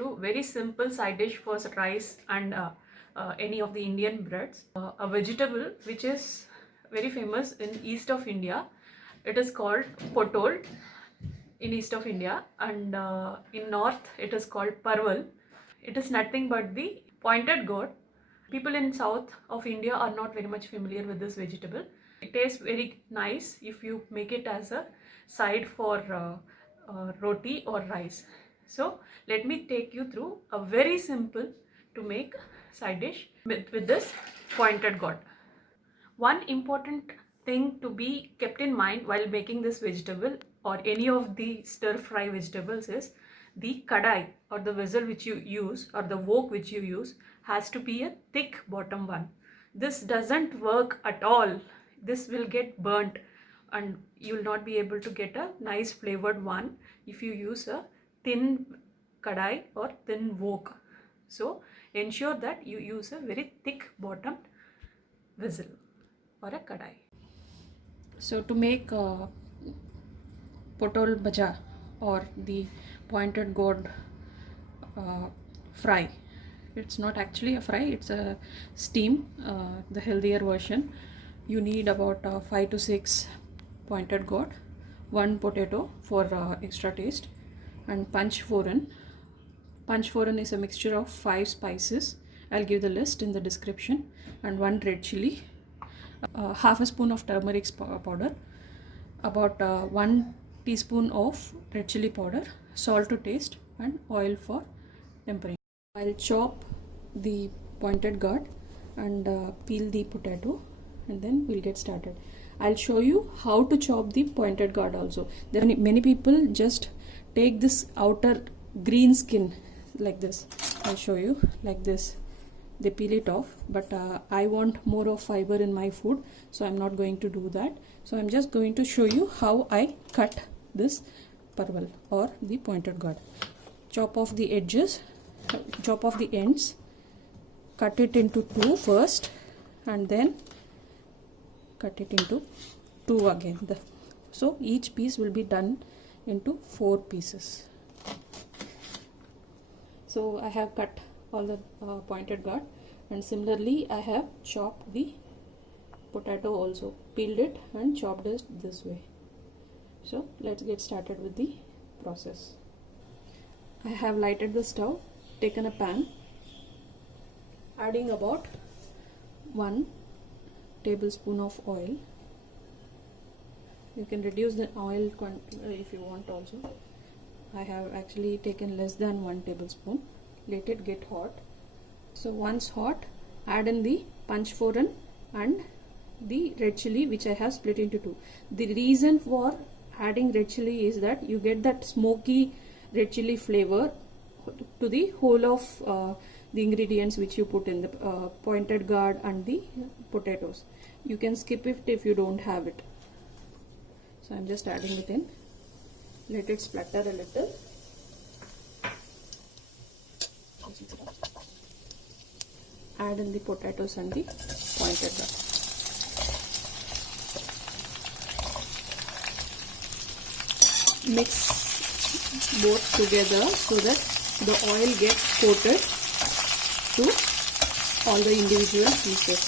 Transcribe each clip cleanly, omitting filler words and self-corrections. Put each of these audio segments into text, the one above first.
through very simple side dish for rice and any of the Indian breads. A vegetable which is very famous in east of India. It is called potol in east of India, and in north it is called parval. It is nothing but the pointed gourd. People in south of India are not very much familiar with this vegetable. It tastes very nice if you make it as a side for roti or rice. So let me take you through a very simple to make side dish with this pointed gourd. One important thing to be kept in mind while making this vegetable or any of the stir fry vegetables is the kadai or the vessel which you use or the wok which you use has to be a thick bottom one. This doesn't work at all. This will get burnt and you will not be able to get a nice flavored one if you use a thin kadai or thin wok. So ensure that you use a very thick bottomed vessel or a kadai. So to make potol bhaja or the pointed gourd fry, it's not actually a fry, it's a steam, the healthier version. You need about 5 to 6 pointed gourd, 1 potato for extra taste, and panch foran. Panch foran is a mixture of 5 spices. I'll give the list in the description, and 1 red chili, half a spoon of turmeric powder, about 1 teaspoon of red chili powder, salt to taste, and oil for tempering. I'll chop the pointed gourd and peel the potato, and then we'll get started. I'll show you how to chop the pointed gourd also. There are many people just take this outer green skin like this. I'll show you like this. They peel it off, but I want more of fiber in my food, so I'm not going to do that. So I'm just going to show you how I cut this parval or the pointed gourd. Chop off the edges, chop off the ends, cut it into 2 first, and then cut it into 2 again. So each piece will be done into 4 pieces. So I have cut all the pointed gourd, and similarly I have chopped the potato also, peeled it and chopped it this way. So let's get started with the process. I have lighted the stove, taken a pan, adding about 1 tablespoon of oil. You can reduce the oil if you want also. I have actually taken less than 1 tablespoon. Let it get hot. So once hot, add in the panch foran and the red chili, which I have split into 2. The reason for adding red chili is that you get that smoky red chili flavor to the whole of the ingredients which you put in the pointed gourd and the potatoes. You can skip it if you don't have it. So I'm just adding it in. Let it splatter a little. Add in the potatoes and the pointed gourd. Mix both together so that the oil gets coated to all the individual pieces.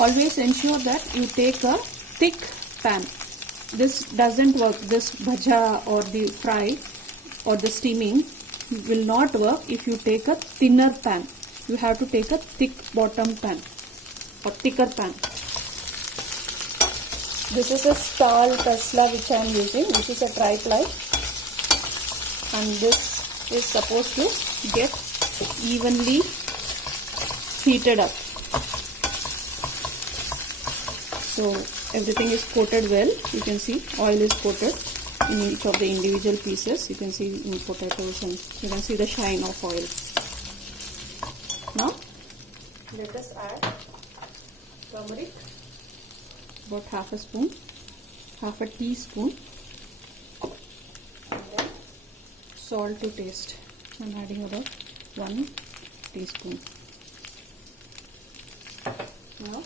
Always ensure that you take a thick pan. This doesn't work, this bhaja or the fry or the steaming will not work if you take a thinner pan. You have to take a thick bottom pan or thicker pan. This is a Stahl Tesla which I am using, which is a tri-ply, and this is supposed to get evenly heated up. So everything is coated well. You can see oil is coated in each of the individual pieces. You can see in potatoes, and you can see the shine of oil. Now let us add turmeric, about half a spoon, half a teaspoon, and then salt to taste. I'm adding about 1 teaspoon. Now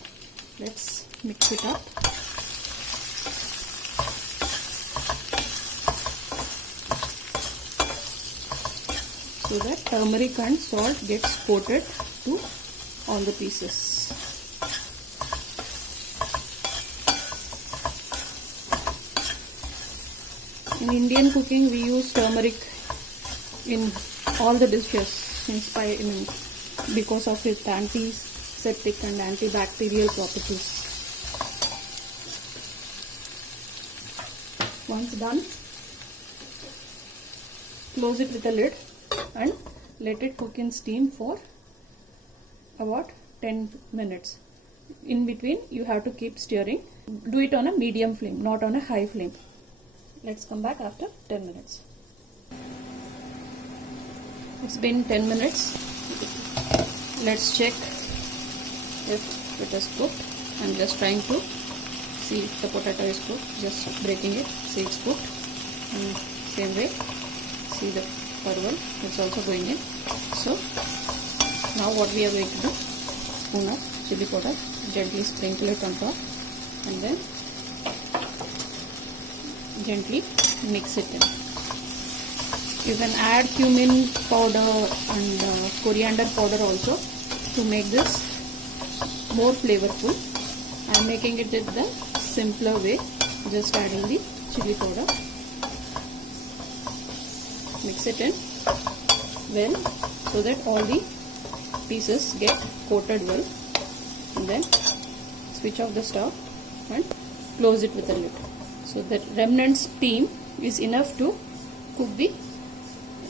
let's mix it up. so that turmeric and salt gets coated to all the pieces. In Indian cooking, we use turmeric in all the dishes because of its antiseptic and antibacterial properties. Once done, close it with a lid and let it cook in steam for about 10 minutes. In between, you have to keep stirring. Do it on a medium flame, not on a high flame. Let's come back after 10 minutes. It's been 10 minutes. Let's check if it is cooked. I'm just trying to see if the potato is cooked. Just breaking it. See it's cooked. And same way, see the parval. It's also going in. So now what we are going to do? Spoon of chili powder. Gently sprinkle it on top, and then gently mix it in. You can add cumin powder and coriander powder also to make this more flavorful. I am making it in the simpler way, just adding the chili powder. Mix it in well so that all the pieces get coated well, and then switch off the stove and close it with a lid. So that remnant steam is enough to cook the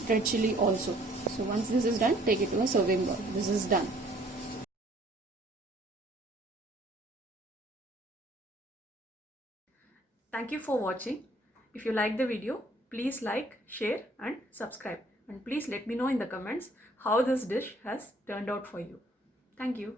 red chili also. So once this is done, take it to a serving bowl. This is done. Thank you for watching. If you like the video, please like, share and subscribe. And please let me know in the comments how this dish has turned out for you. Thank you.